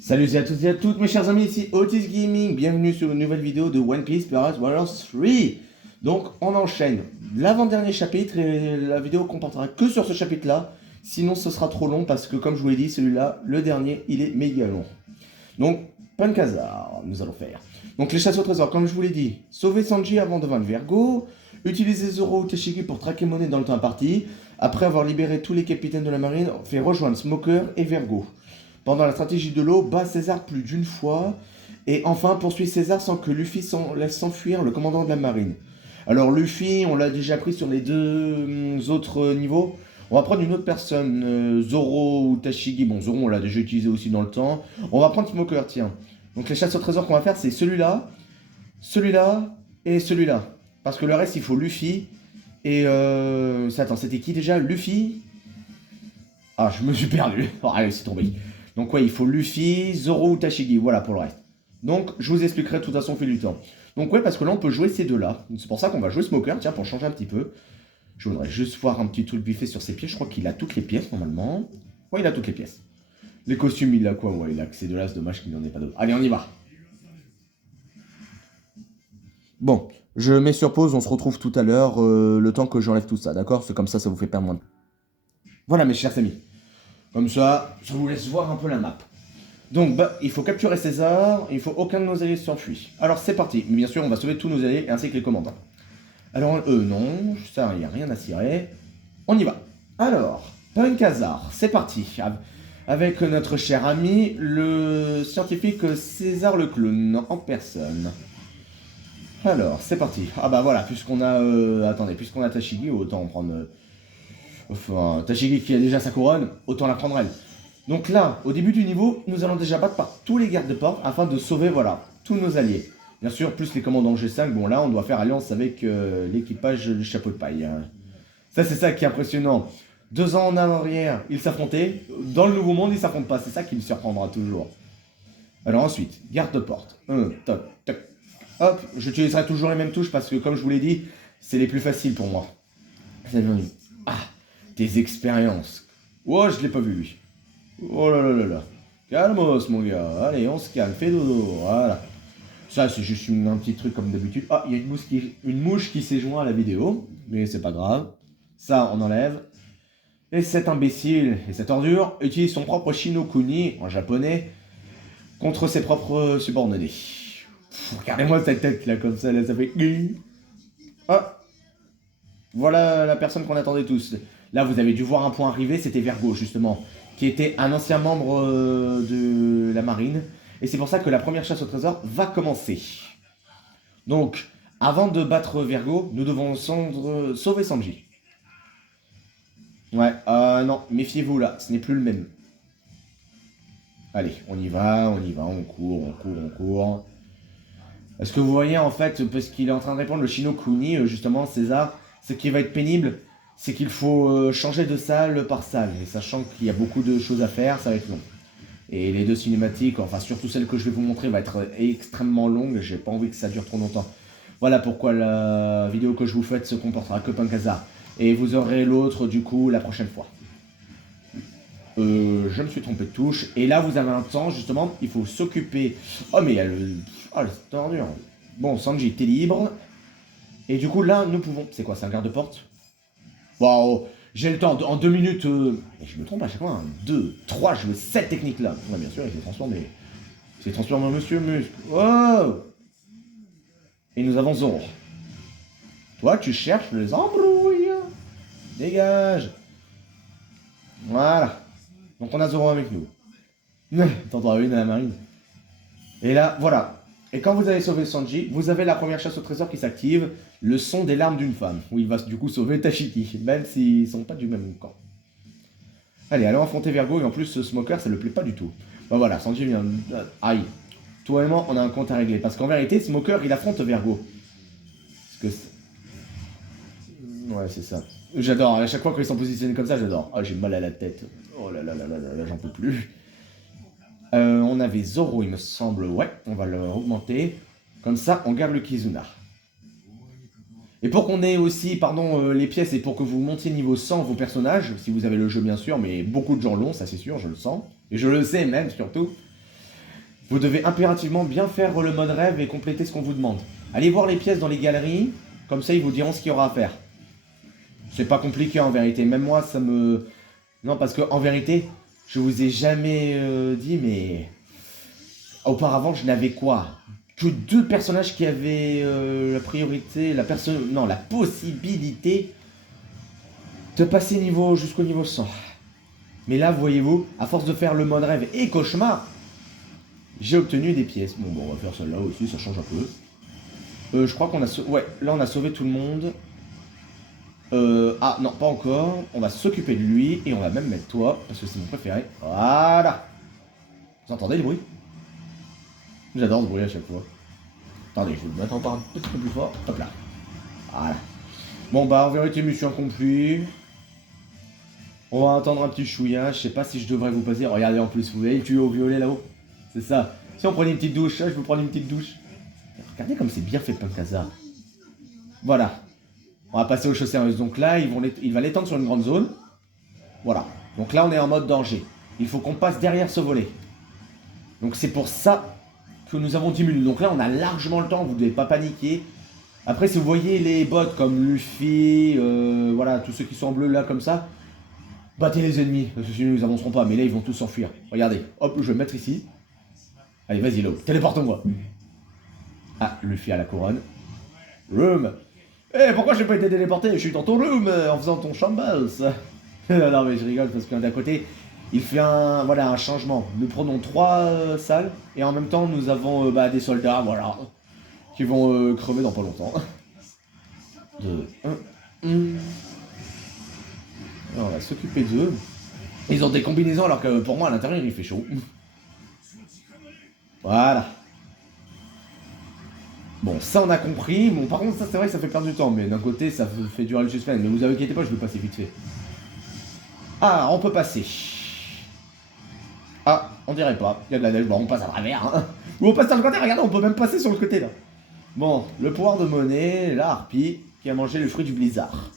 Salut à tous et à toutes mes chers amis, ici Otis Gaming, bienvenue sur une nouvelle vidéo de One Piece Pirate Warriors 3. Donc on enchaîne l'avant-dernier chapitre et la vidéo comportera que sur ce chapitre là, sinon ce sera trop long parce que comme je vous l'ai dit, celui-là, le dernier, il est méga long. Donc, pas de hasard, nous allons faire. Donc les chasses au trésor, comme je vous l'ai dit, sauver Sanji avant de vaincre Vergo, utiliser Zoro ou Teshiki pour traquer Monet dans le temps imparti, après avoir libéré tous les capitaines de la marine, fait rejoindre Smoker et Vergo. Pendant la stratégie de l'eau, bat César plus d'une fois, et enfin poursuit César sans que Luffy laisse s'enfuir le commandant de la marine. Alors Luffy, on l'a déjà pris sur les deux autres niveaux. On va prendre une autre personne, Zoro ou Tashigi. Bon, Zoro, on l'a déjà utilisé aussi dans le temps. On va prendre Smoker, tiens. Donc les chasses au trésor qu'on va faire, c'est celui-là, celui-là et celui-là. Parce que le reste, il faut Luffy. Et attends, c'était qui déjà? Luffy. Ah, je me suis perdu. Oh, allez, c'est tombé. Donc ouais, il faut Luffy, Zoro ou Tashigi, voilà pour le reste. Donc je vous expliquerai de toute façon au fil du temps. Donc ouais, parce que là on peut jouer ces deux-là. C'est pour ça qu'on va jouer Smoker, tiens, pour changer un petit peu. Je voudrais juste voir un petit truc vite fait sur ses pièces. Je crois qu'il a toutes les pièces normalement. Ouais, il a toutes les pièces. Les costumes, il a quoi? Ouais, il a que ces deux-là, c'est dommage qu'il n'en ait pas d'autres. Allez, on y va. Bon, je mets sur pause, on se retrouve tout à l'heure, le temps que j'enlève tout ça, d'accord? C'est comme ça vous fait perdre moins de... Voilà mes chers amis. Comme ça vous laisse voir un peu la map. Donc, il faut capturer César, il faut aucun de nos alliés s'enfuit. Alors, c'est parti. Mais bien sûr, on va sauver tous nos alliés ainsi que les commandants. Alors, non, ça, il n'y a rien à cirer. On y va. Alors, Punk Hazard, c'est parti. Avec notre cher ami, le scientifique César le clown, en personne. Alors, c'est parti. Ah bah voilà, puisqu'on a... attendez, puisqu'on a Tashigi, autant en prendre... enfin, Tashigi qui a déjà sa couronne, autant la prendre elle. Donc là, au début du niveau, nous allons déjà battre par tous les gardes de porte afin de sauver, voilà, tous nos alliés. Bien sûr, plus les commandants G5, bon là, on doit faire alliance avec l'équipage du chapeau de paille. Hein. Ça, c'est ça qui est impressionnant. 2 ans en arrière, ils s'affrontaient. Dans le nouveau monde, ils s'affrontent pas. C'est ça qui me surprendra toujours. Alors ensuite, garde de porte. Toc, toc. Hop, j'utiliserai toujours les mêmes touches parce que, comme je vous l'ai dit, c'est les plus faciles pour moi. Ah, des expériences. Oh, je l'ai pas vu, lui. Oh là là là là. Calmos, mon gars. Allez, on se calme. Fais dodo. Voilà. Ça, c'est juste un petit truc comme d'habitude. Ah, il y a une mouche qui s'est jointe à la vidéo. Mais c'est pas grave. Ça, on enlève. Et cet imbécile et cette ordure utilise son propre Shinokuni, en japonais, contre ses propres subordonnés. Regardez-moi cette tête là, comme ça, là, ça fait... Ah, voilà la personne qu'on attendait tous. Là, vous avez dû voir un point arriver, c'était Vergo, justement, qui était un ancien membre de la marine. Et c'est pour ça que la première chasse au trésor va commencer. Donc, avant de battre Vergo, nous devons sauver Sanji. Ouais, non, méfiez-vous là, ce n'est plus le même. Allez, on y va, on court, on court, on court. Est-ce que vous voyez en fait, parce qu'il est en train de répondre le Shinokuni, justement, César, ce qui va être pénible, c'est qu'il faut changer de salle par salle. Et sachant qu'il y a beaucoup de choses à faire, ça va être long. Et les deux cinématiques, enfin surtout celle que je vais vous montrer, va être extrêmement longue. J'ai pas envie que ça dure trop longtemps. Voilà pourquoi la vidéo que je vous fais se comportera que Punk Hazard. Et vous aurez l'autre du coup la prochaine fois. Je me suis trompé de touche. Et là, vous avez un temps, justement, il faut s'occuper... Oh, mais il y a le... Oh, c'est tordu. Bon, Sanji, t'es libre. Et du coup, là, nous pouvons... C'est quoi, c'est un garde-porte? Waouh, j'ai le temps, en 2 minutes... Et je me trompe à chaque fois, 2, 3, je veux cette technique-là. Ouais, bien sûr, il s'est transformé. Il s'est transformé en Monsieur Muscle. Wow. Et nous avons Zoro. Toi, tu cherches les embrouilles. Dégage. Voilà. Donc on a Zoro avec nous. T'entends une à la marine. Et là, voilà. Et quand vous avez sauvé Sanji, vous avez la première chasse au trésor qui s'active, le son des larmes d'une femme, où il va du coup sauver Tashiki, même s'ils sont pas du même camp. Allez, allons affronter Vergo, et en plus ce Smoker, ça le plaît pas du tout. Bah voilà, Sanji vient... Aïe. Toi et moi, on a un compte à régler, parce qu'en vérité, Smoker, il affronte Vergo. Parce que... Ouais, c'est ça. J'adore, à chaque fois qu'ils sont positionnés comme ça, j'adore. Ah, j'ai mal à la tête. Oh là là là là là, là j'en peux plus. On avait Zoro, il me semble. Ouais, on va le augmenter. Comme ça, on garde le Kizuna. Et pour qu'on ait aussi, pardon, les pièces et pour que vous montiez niveau 100 vos personnages, si vous avez le jeu bien sûr, mais beaucoup de gens l'ont, ça c'est sûr, je le sens. Et je le sais même surtout. Vous devez impérativement bien faire le mode rêve et compléter ce qu'on vous demande. Allez voir les pièces dans les galeries, comme ça ils vous diront ce qu'il y aura à faire. C'est pas compliqué en vérité, même moi ça me... Non, parce que en vérité, je vous ai jamais dit, mais... Auparavant, je n'avais quoi? Que 2 personnages qui avaient la priorité, non, la possibilité de passer jusqu'au niveau 100. Mais là, voyez-vous, à force de faire le mode rêve et cauchemar, j'ai obtenu des pièces. Bon, on va faire celle-là aussi, ça change un peu. Je crois qu'on a... Ouais, là, on a sauvé tout le monde. Ah, non, pas encore. On va s'occuper de lui, et on va même mettre toi, parce que c'est mon préféré. Voilà. Vous entendez le bruit? J'adore ce bruit à chaque fois. Attendez, je vais le mettre encore un petit peu plus fort. Hop là. Voilà. Bon, bah, en vérité, mission accomplie. On va attendre un petit chouïa. Je sais pas si je devrais vous passer. Regardez en plus, vous voyez le tuyau violet là-haut? C'est ça. Si on prenait une petite douche, là, je vais prendre une petite douche. Regardez comme c'est bien fait, Pankazar. Voilà. On va passer au chaussée. Donc là, il va l'étendre sur une grande zone. Voilà. Donc là, on est en mode danger. Il faut qu'on passe derrière ce volet. Donc c'est pour ça que nous avons 10 minutes. Donc là, on a largement le temps. Vous ne devez pas paniquer. Après, si vous voyez les bots comme Luffy, voilà, tous ceux qui sont en bleu là, comme ça, battez les ennemis. Parce que sinon, ils avanceront pas. Mais là, ils vont tous s'enfuir. Regardez. Hop, je vais me mettre ici. Allez, vas-y, Lo. Téléporte-moi. Ah, Luffy à la couronne. Room. Eh, pourquoi j'ai pas été téléporté? Je suis dans ton room en faisant ton shambles. Non, mais je rigole parce que d'un côté, il fait un changement. Nous prenons 3 salles et en même temps, nous avons des soldats, voilà, qui vont crever dans pas longtemps. 2, 1, 1. On va s'occuper d'eux. Ils ont des combinaisons alors que pour moi, à l'intérieur, il fait chaud. Voilà. Bon, ça on a compris. Bon, par contre, ça c'est vrai que ça fait perdre du temps, mais d'un côté, ça fait durer le suspense. Mais vous inquiétez pas, je vais passer vite fait. Ah, on peut passer. Ah, on dirait pas. Il y a de la neige, bon, on passe à travers. Hein. Ou on passe sur le côté, regardez, on peut même passer sur le côté là. Bon, le pouvoir de monnaie, la harpie, qui a mangé le fruit du blizzard.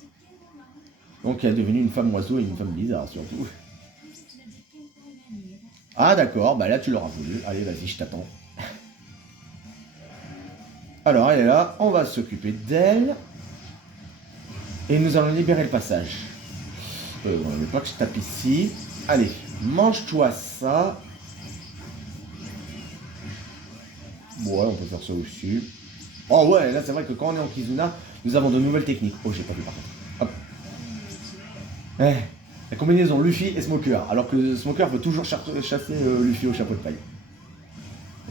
Donc, elle est devenue une femme oiseau et une femme blizzard surtout. Ah, d'accord, bah là tu l'auras voulu. Allez, vas-y, je t'attends. Alors, elle est là, on va s'occuper d'elle. Et nous allons libérer le passage. On ne veut pas que je tape ici. Allez, mange-toi ça. Ouais, on peut faire ça aussi. Oh ouais, là c'est vrai que quand on est en Kizuna, nous avons de nouvelles techniques. Oh, j'ai pas vu par contre. Hop. La combinaison Luffy et Smoker. Alors que Smoker veut toujours chasser Luffy au chapeau de paille.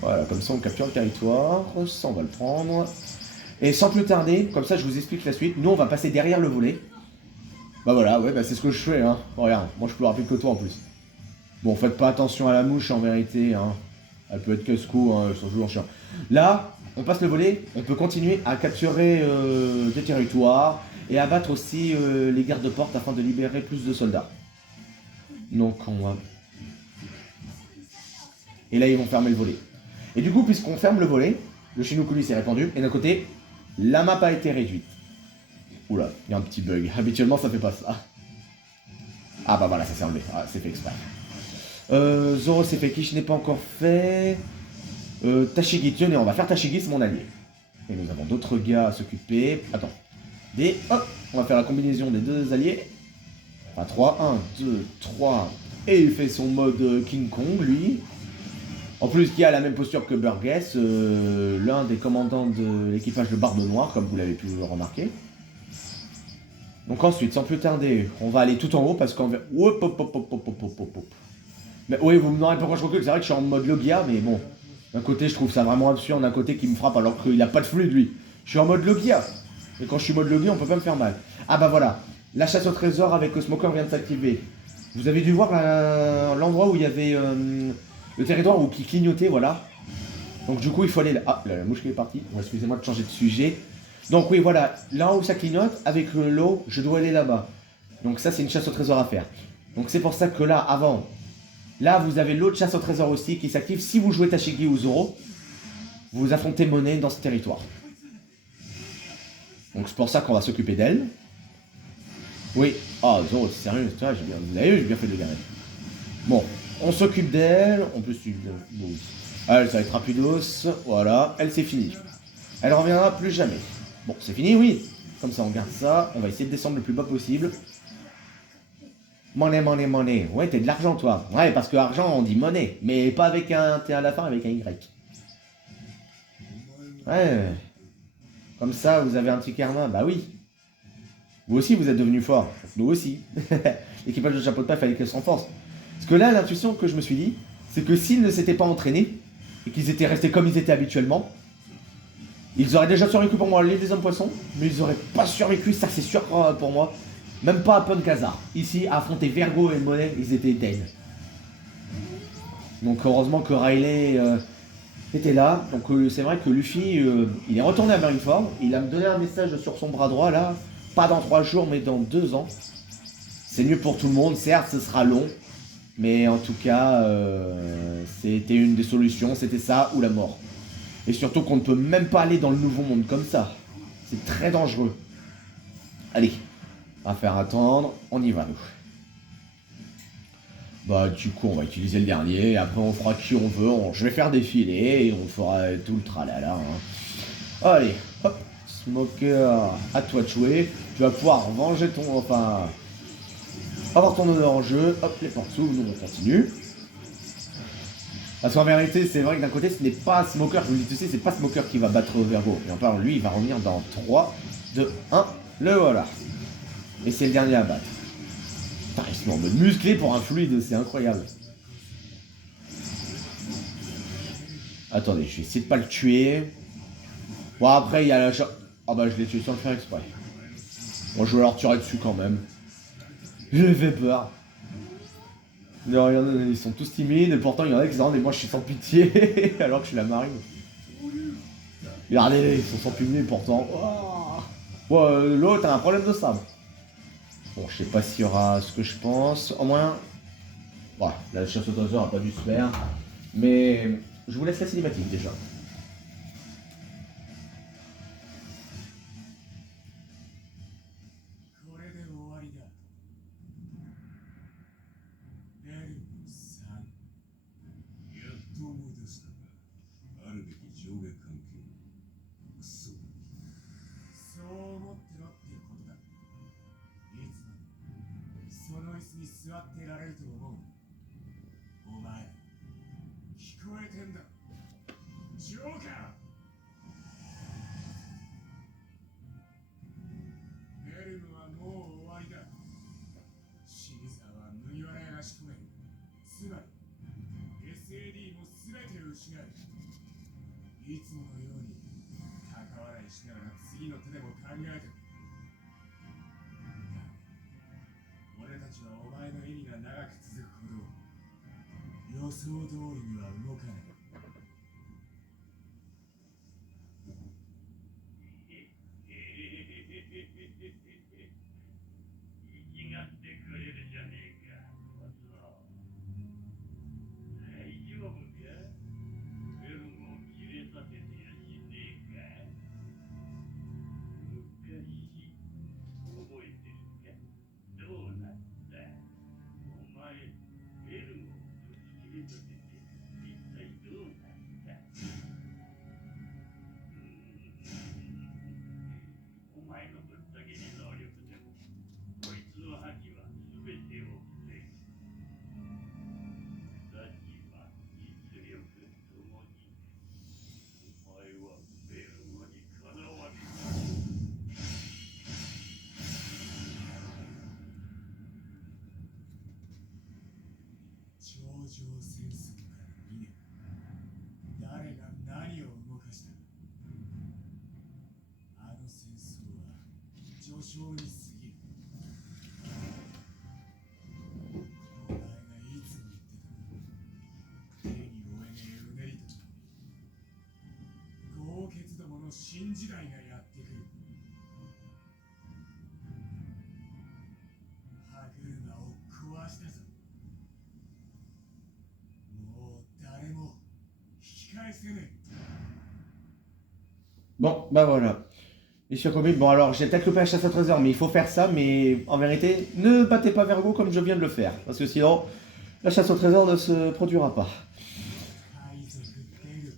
Voilà, comme ça on capture le territoire, ça on va le prendre. Et sans plus tarder, comme ça je vous explique la suite, nous on va passer derrière le volet. Bah voilà, ouais, bah c'est ce que je fais, hein. Oh, regarde, moi je suis plus rapide que toi en plus. Bon, faites pas attention à la mouche en vérité, hein. Elle peut être casse-cou, hein, elles sont toujours chiants. Là, on passe le volet, on peut continuer à capturer des territoires et abattre aussi les gardes-portes afin de libérer plus de soldats. Donc on va... Et là ils vont fermer le volet. Et du coup, puisqu'on ferme le volet, le Shinokuni s'est répandu, et d'un côté, la map a été réduite. Oula, il y a un petit bug. Habituellement, ça fait pas ça. Ah bah voilà, ça s'est enlevé. Ah, c'est fait exprès. Zoro s'est fait qui je n'ai pas encore fait. Tashigi, tenez, on va faire Tashigi, c'est mon allié. Et nous avons d'autres gars à s'occuper. Attends. Hop, on va faire la combinaison des 2 alliés. Enfin, 3, 1, 2, 3. Et il fait son mode King Kong, lui. En plus, qui a la même posture que Burgess, l'un des commandants de l'équipage de Barbe Noire, comme vous l'avez pu le remarquer. Donc ensuite, sans plus tarder, on va aller tout en haut parce qu'on va... Hop, hop, hop, hop, hop, hop, hop, hop. Mais oui, vous me demandez pourquoi je recule, c'est vrai que je suis en mode Logia, mais bon. D'un côté, je trouve ça vraiment absurde, d'un côté qui me frappe alors qu'il n'a pas de fluide, lui. Je suis en mode Logia. Et quand je suis en mode Logia, on peut pas me faire mal. Ah bah voilà, la chasse au trésor avec le Smoker vient de s'activer. Vous avez dû voir l'endroit où il y avait... le territoire où qui clignotait, voilà. Donc du coup, il faut aller là. Ah, la mouche qui est partie. Bon, excusez-moi de changer de sujet. Donc oui, voilà. Là où ça clignote, avec l'eau, je dois aller là-bas. Donc ça, c'est une chasse au trésor à faire. Donc c'est pour ça que là, avant... Là, vous avez l'autre chasse au trésor aussi qui s'active. Si vous jouez Tashigi ou Zoro, vous affrontez Monet dans ce territoire. Donc c'est pour ça qu'on va s'occuper d'elle. Oui. Ah, Zoro, c'est sérieux, toi, vous avez vu, j'ai bien fait de le garer. Bon. On s'occupe d'elle, en plus, bon, Elle, ça va être rapidos. Voilà, elle, c'est fini. Elle reviendra plus jamais. Bon, c'est fini, oui. Comme ça, on garde ça. On va essayer de descendre le plus bas possible. Monnaie, monnaie, monnaie. Ouais, t'es de l'argent, toi. Ouais, parce que argent, on dit monnaie. Mais pas avec un T à la fin, avec un Y. Ouais. Comme ça, vous avez un petit karma. Bah oui. Vous aussi, vous êtes devenu fort. Nous aussi. L'équipage de chapeau de paille, fallait qu'elle se renforce. Parce que là, l'intuition que je me suis dit, c'est que s'ils ne s'étaient pas entraînés, et qu'ils étaient restés comme ils étaient habituellement, ils auraient déjà survécu pour moi, les des hommes poissons, mais ils auraient pas survécu, ça c'est sûr pour moi. Même pas à Punkazar. Ici, à affronter Vergo et Monet, ils étaient dead. Donc heureusement que Riley était là. Donc c'est vrai que Luffy, il est retourné à Marineford. Il a me donné un message sur son bras droit là. Pas dans 3 jours, mais dans 2 ans. C'est mieux pour tout le monde. Certes, ce sera long. Mais en tout cas, c'était une des solutions. C'était ça ou la mort. Et surtout qu'on ne peut même pas aller dans le nouveau monde comme ça. C'est très dangereux. Allez, on va faire attendre. On y va, nous. Bah, du coup, on va utiliser le dernier. Après, on fera qui on veut. Je vais faire défiler et on fera tout le tralala. Hein. Allez, hop. Smoker, à toi de jouer. Tu vas pouvoir venger ton... Enfin... avoir ton honneur en jeu. Hop, les portes s'ouvrent. Nous, on continue. Parce qu'en vérité, c'est vrai que d'un côté, ce n'est pas Smoker, je vous le dis tout de suite, c'est pas Smoker qui va battre Vergo. Et encore, lui, il va revenir dans 3, 2, 1, le voilà. Et c'est le dernier à battre. Putain, il se met en mode musclé pour un fluide, c'est incroyable. Attendez, je vais essayer de pas le tuer. Bon, après, il y a la... Ah bah, je l'ai tué sans le faire exprès. Bon, je vais leur tirer dessus quand même. J'ai fait peur. Regardez, ils sont tous timides, et pourtant il y en a qui sont et moi je suis sans pitié, alors que je suis la marine. Regardez, ils sont sans pitié pourtant. Oh. Ouais, l'autre a un problème de sabre. Bon, je sais pas s'il y aura ce que je pense. Au moins, voilà, la chasse au trésor a pas dû se faire. Mais je vous laisse la cinématique déjà. Bon, bah voilà. Et sur comics, bon alors j'ai peut-être loupé la chasse au trésor, mais il faut faire ça, mais en vérité, ne battez pas Vergo comme je viens de le faire, parce que sinon, la chasse au trésor ne se produira pas.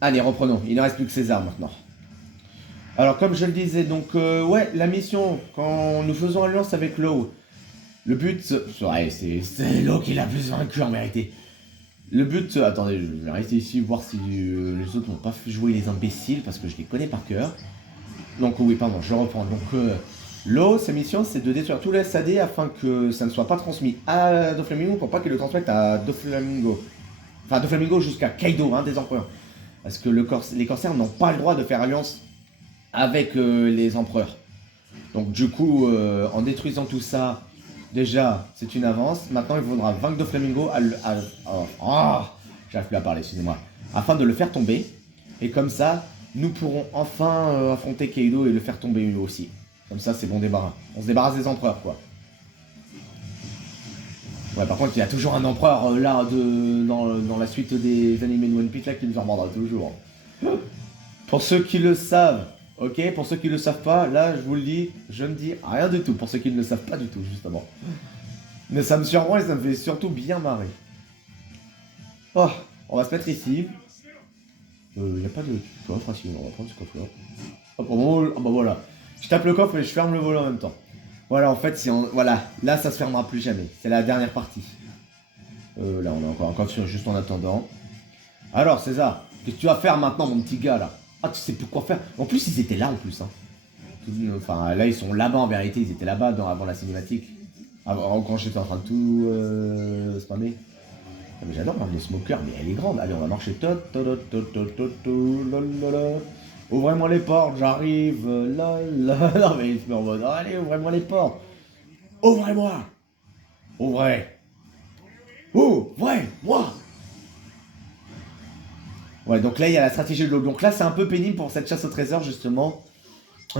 Allez, reprenons. Il ne reste plus que César maintenant. Alors, comme je le disais, donc, ouais, la mission, quand nous faisons alliance avec Law, le but... Ouais, c'est Law qui l'a plus vaincu en vérité. Le but... Attendez, je vais rester ici, voir si les autres n'ont pas fait jouer les imbéciles, parce que je les connais par cœur. Donc, oui, pardon, je reprends. Donc, Law, sa mission, c'est de détruire tous les SAD afin que ça ne soit pas transmis à Doflamingo pour pas qu'il le transmette à Doflamingo. Enfin, Doflamingo jusqu'à Kaido, des empereurs. Parce que les corsaires n'ont pas le droit de faire alliance avec les empereurs. Donc du coup, en détruisant tout ça, déjà, c'est une avance. Maintenant, il faudra vaincre Doflamingo j'arrive plus à parler, excusez-moi. Afin de le faire tomber. Et comme ça, nous pourrons enfin affronter Kaido et le faire tomber lui aussi. Comme ça, c'est bon débarras. On se débarrasse des empereurs, quoi. Ouais, par contre, il y a toujours un empereur dans la suite des animés de One Piece là qui nous en mordra toujours. Pour ceux qui le savent, ok. Pour ceux qui le savent pas, là, je vous le dis, je ne dis rien du tout. Pour ceux qui ne le savent pas du tout, justement. Mais ça me surprend et ça me fait surtout bien marrer. Oh, on va se mettre ici. Il n'y a pas de coffre, ah si, on va prendre ce coffre là. Hop, ah bah voilà. Je tape le coffre et je ferme le volet en même temps. Voilà, en fait, voilà, là, ça se fermera plus jamais. C'est la dernière partie. Là, on a encore un coffre juste en attendant. Alors, César, qu'est-ce que tu vas faire maintenant, mon petit gars, là? Ah, tu sais plus quoi faire. En plus, ils étaient là, en plus, hein. Enfin, là, ils sont là-bas, en vérité. Ils étaient là-bas avant la cinématique. Avant, quand j'étais en train de tout spammer. Ah, mais j'adore les smokers, mais elle est grande. Allez, on va marcher. Ouvrez-moi les portes, j'arrive. Non, mais il se met en mode, allez, ouvrez-moi les portes. Ouvrez-moi. Ouvrez. Ouvrez-moi. Ouais, donc là, il y a la stratégie de l'eau. Donc là, c'est un peu pénible pour cette chasse au trésor, justement.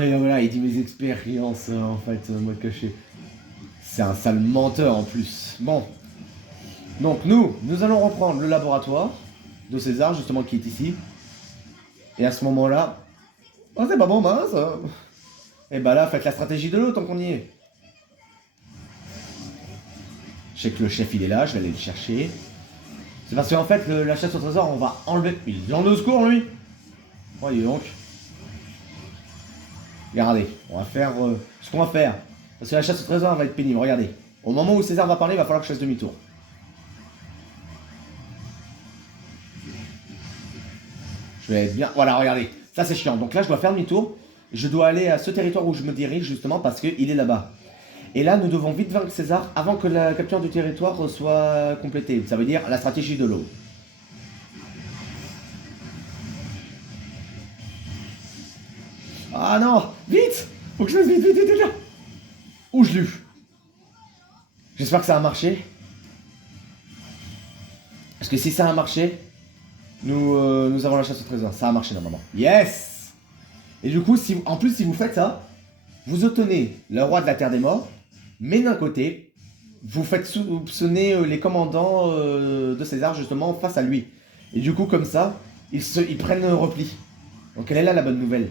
Et voilà, il dit mes expériences, en fait, moi caché. C'est un sale menteur, en plus. Bon. Donc, nous allons reprendre le laboratoire de César, justement, qui est ici. Et à ce moment-là... Oh, c'est pas bon, mince. Et bah là, faites la stratégie de l'eau, tant qu'on y est. Je sais que le chef, il est là, je vais aller le chercher. C'est parce qu'en fait, la chasse au trésor, on va enlever... Il est en de secours, lui. Voyez donc. Regardez, on va faire ce qu'on va faire. Parce que la chasse au trésor va être pénible, regardez. Au moment où César va parler, il va falloir que je fasse demi-tour. Je vais être bien... Voilà, regardez. Ça, c'est chiant. Donc là, je dois faire demi-tour. Je dois aller à ce territoire où je me dirige, justement, parce qu'il est là-bas. Et là, nous devons vite vaincre César avant que la capture du territoire soit complétée. Ça veut dire la stratégie de l'eau. Ah non! Vite! Faut que je fasse vite, vite, vite, vite, là! Où je l'ai eu? J'espère que ça a marché. Parce que si ça a marché, nous avons la chasse au trésor. Ça a marché normalement. Yes! Et du coup, en plus, si vous faites ça, vous obtenez le roi de la Terre des Morts, mais d'un côté, vous faites soupçonner les commandants de César justement face à lui. Et du coup, comme ça, ils prennent un repli. Donc elle est là la bonne nouvelle.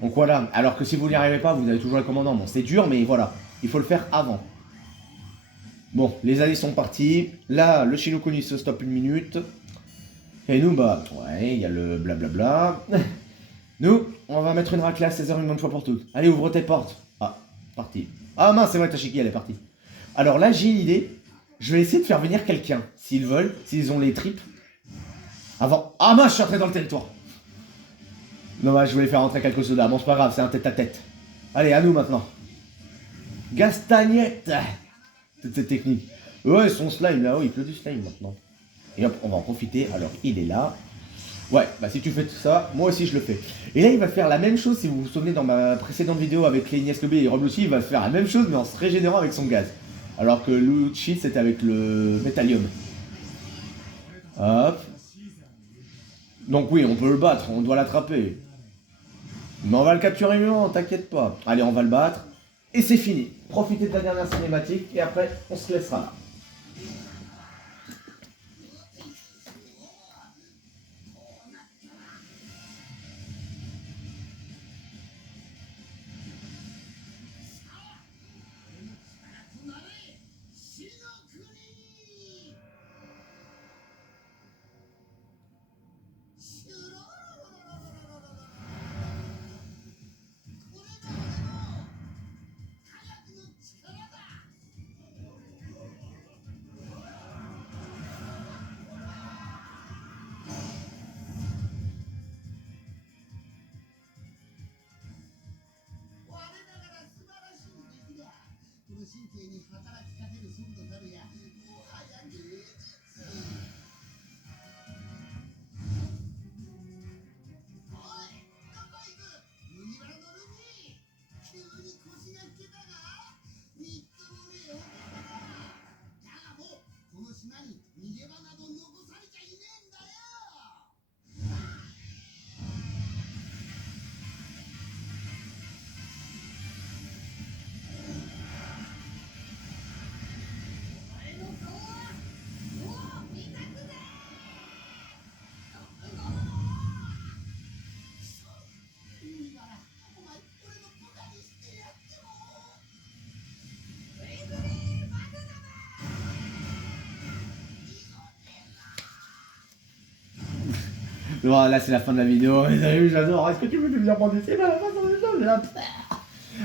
Donc voilà, alors que si vous n'y arrivez pas, vous avez toujours les commandants. Bon, c'est dur, mais voilà, il faut le faire avant. Bon, les alliés sont partis. Là, le Shinokuni se stoppe une minute. Et nous, bah, ouais, il y a le blablabla. Nous, on va mettre une raclée à 16h une bonne fois pour toutes. Allez, ouvre tes portes. Ah, parti. Ah mince, c'est vrai, Tashiki, elle est partie. Alors là, j'ai une idée. Je vais essayer de faire venir quelqu'un, s'ils veulent, s'ils ont les tripes. Avant... Ah mince, je suis entré dans le territoire. Dommage, je voulais faire rentrer quelques sodas. Bon, c'est pas grave, c'est un tête-à-tête. Allez, à nous maintenant. Gastagnette. Toute cette technique. Ouais, son slime là-haut, il pleut du slime maintenant. Et hop, on va en profiter. Alors, il est là. Ouais, bah si tu fais tout ça, moi aussi je le fais. Et là, il va faire la même chose, si vous vous souvenez dans ma précédente vidéo avec les Ignace Lobé et Rob Lucci, il va faire la même chose, mais en se régénérant avec son gaz. Alors que Lucci, c'était avec le métallium. Hop. Donc oui, on peut le battre, on doit l'attraper. Mais on va le capturer mieux, t'inquiète pas. Allez, on va le battre. Et c'est fini. Profitez de la dernière cinématique, et après, on se laissera là. Voilà, c'est la fin de la vidéo. Vous avez vu, j'adore. Est-ce que tu veux devenir bandit? C'est pas la fin de la vidéo.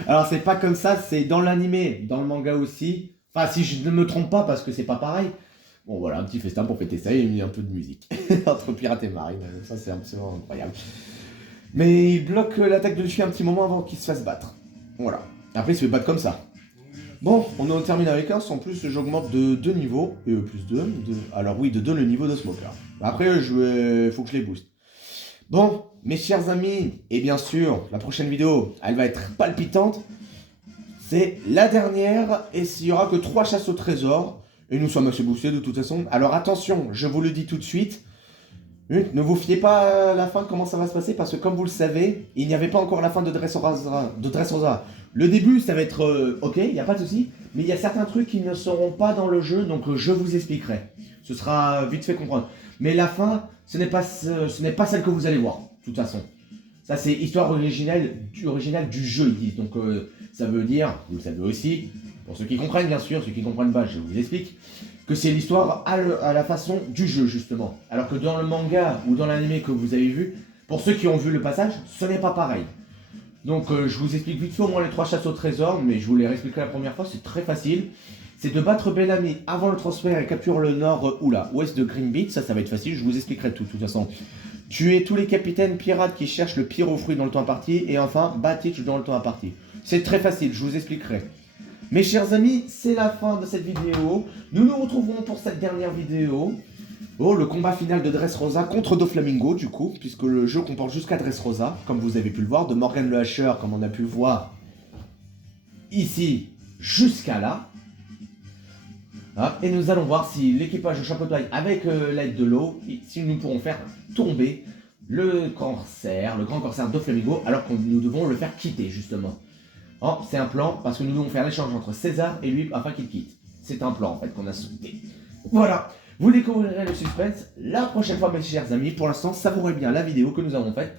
Alors, c'est pas comme ça, c'est dans l'animé, dans le manga aussi. Enfin, si je ne me trompe pas, parce que c'est pas pareil. Bon, voilà, un petit festin pour fêter ça et mis un peu de musique. Entre Pirate et Marine, ça c'est absolument incroyable. Mais il bloque l'attaque de Luffy un petit moment avant qu'il se fasse battre. Voilà. Après, il se fait battre comme ça. Bon, on en termine avec un. En plus, j'augmente de 2 niveaux. Et plus 2. Alors oui, de 2 le niveau de Smoker. Après, faut que je les booste. Bon, mes chers amis, et bien sûr, la prochaine vidéo, elle va être palpitante. C'est la dernière, et il n'y aura que 3 chasses au trésor. Et nous sommes assez boostés de toute façon. Alors attention, je vous le dis tout de suite. Ne vous fiez pas à la fin, comment ça va se passer, parce que comme vous le savez, il n'y avait pas encore la fin de Dressrosa. Le début, ça va être ok, il n'y a pas de souci, mais il y a certains trucs qui ne seront pas dans le jeu, donc je vous expliquerai. Ce sera vite fait comprendre. Mais la fin, ce n'est pas celle que vous allez voir, de toute façon. Ça, c'est histoire originale du jeu, ils disent. Donc ça veut dire, vous le savez aussi, pour ceux qui comprennent bien sûr, ceux qui ne comprennent pas, je vous explique, que c'est l'histoire à la façon du jeu, justement. Alors que dans le manga ou dans l'anime que vous avez vu, pour ceux qui ont vu le passage, ce n'est pas pareil. Donc je vous explique vite fait au moins les 3 chasses au trésor, mais je vous les réexpliquerai la première fois, c'est très facile. C'est de battre Bellamy avant le transfert et capture le nord ouest de Green Beach, ça va être facile, je vous expliquerai tout, de toute façon. Tuer tous les capitaines pirates qui cherchent le pire aux fruits dans le temps imparti, et enfin, Batich dans le temps imparti. C'est très facile, je vous expliquerai. Mes chers amis, c'est la fin de cette vidéo. Nous nous retrouvons pour cette dernière vidéo. Oh, le combat final de Dressrosa contre Doflamingo, du coup, puisque le jeu comporte jusqu'à Dressrosa, comme vous avez pu le voir, de Morgan le Hacheur, comme on a pu le voir ici, jusqu'à là. Ah, et nous allons voir si l'équipage de Chapeau de Paille, avec l'aide de l'eau, si nous pourrons faire tomber le grand corsaire Doflamingo, alors que nous devons le faire quitter, justement. Oh, c'est un plan, parce que nous devons faire l'échange entre César et lui afin qu'il quitte. C'est un plan, en fait, qu'on a sauté. Voilà, vous découvrirez le suspense la prochaine fois, mes chers amis. Pour l'instant, savourez bien la vidéo que nous avons faite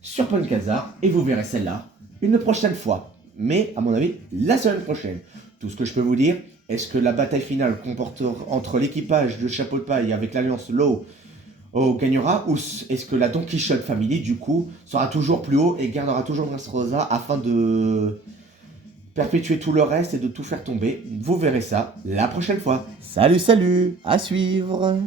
sur Punkazar, et vous verrez celle-là une prochaine fois. Mais, à mon avis, la semaine prochaine. Tout ce que je peux vous dire, est-ce que la bataille finale entre l'équipage de Chapeau de Paille avec l'Alliance Law gagnera, ou est-ce que la Don Quichotte Family, du coup, sera toujours plus haut et gardera toujours Dressrosa afin de perpétuer tout le reste et de tout faire tomber? Vous verrez ça la prochaine fois. Salut, salut, à suivre.